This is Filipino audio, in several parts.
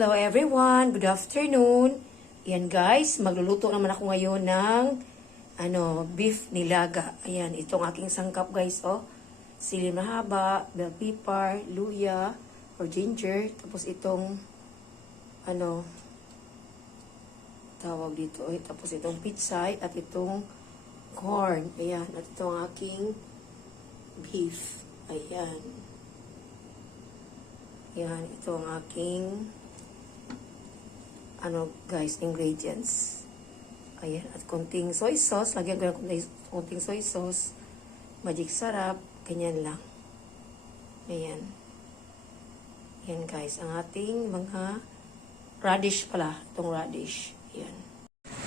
Hello everyone, good afternoon. Yan guys, magluluto naman ako ngayon ng ano, beef nilaga. Ayan, itong aking sangkap guys, oh. Sili mahaba, bell pepper, luya, or ginger. Tapos itong, ano, tawag dito, eh. Tapos itong pitsay at itong corn. Ayan, at itong aking beef. Ayan. Yan, ito ang aking ano guys, ingredients. Ayan, at konting soy sauce. Lagyan ko ng konting- soy sauce. Magic sarap. Ganyan lang. Ayan. Yan guys, ang ating mga radish pala. Itong radish. Ayan.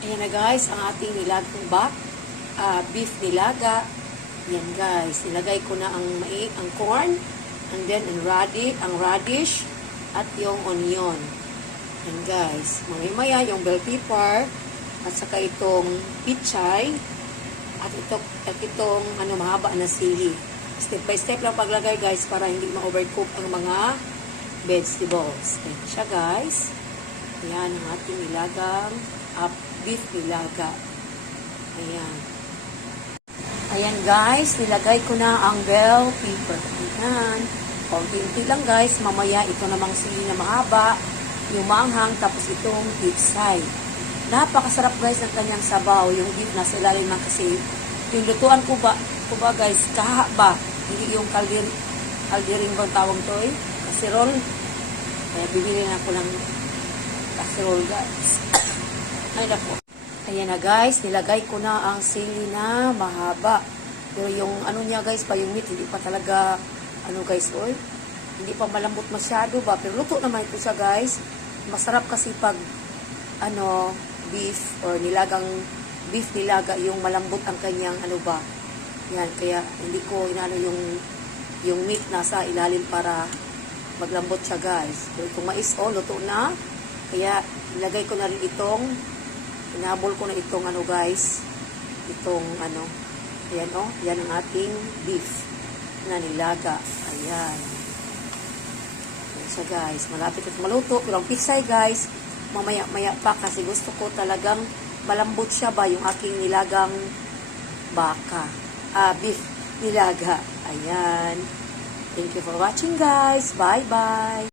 Ayan na guys, ang ating nilagang bak. ah, beef nilaga. Yan guys, nilagay ko na ang ang corn, and then ang radish, ang radish, at yung onion. Yan guys, mamaya yung bell pepper, at saka itong pichay, at ito at itong ano mahaba na sili. Step by step lang paglagay guys para hindi ma-overcook ang mga vegetables. Yan siya guys. Yan ang ating nilagang up beef nilaga. Ayan. Ayan guys, nilagay ko na ang bell pepper. Ayan. Konti lang guys. Mamaya ito namang sili na mahaba, yung manghang, tapos itong pitsay. Napakasarap guys ng kanyang sabaw. Yung beef nasa ilalim ng kasi yung lutuan ko ba, ko ba guys, kahaba. Hindi yung kaldir, kaldiring bang tawag to eh. Kasirol. Kaya bibili na ako ng kasirol guys. Ay nako. Ayan na guys, nilagay ko na ang sili na mahaba. Pero yung ano niya guys, pa yung meat, hindi pa talaga, ano guys, oy, hindi pa malambot masyado ba. Pero luto naman ito siya guys. Masarap kasi pag, ano, beef or nilagang beef nilaga, yung malambot ang kanyang, ano ba. Yan, kaya hindi ko inaano yung, yung meat nasa ilalim para maglambot siya guys. Pero itong mais, oh, luto na. Kaya, ilagay ko na rin itong Inabol ko na itong ano guys, itong ano, ayan oh, yan ang ating beef na nilaga. Ayan. Siya guys, malapit at maluto. Pero ang pitsay guys, mamaya-maya pa kasi gusto ko talagang malambot siya ba yung aking nilagang baka. Ah, beef nilaga. Ayan. Thank you for watching guys. Bye-bye.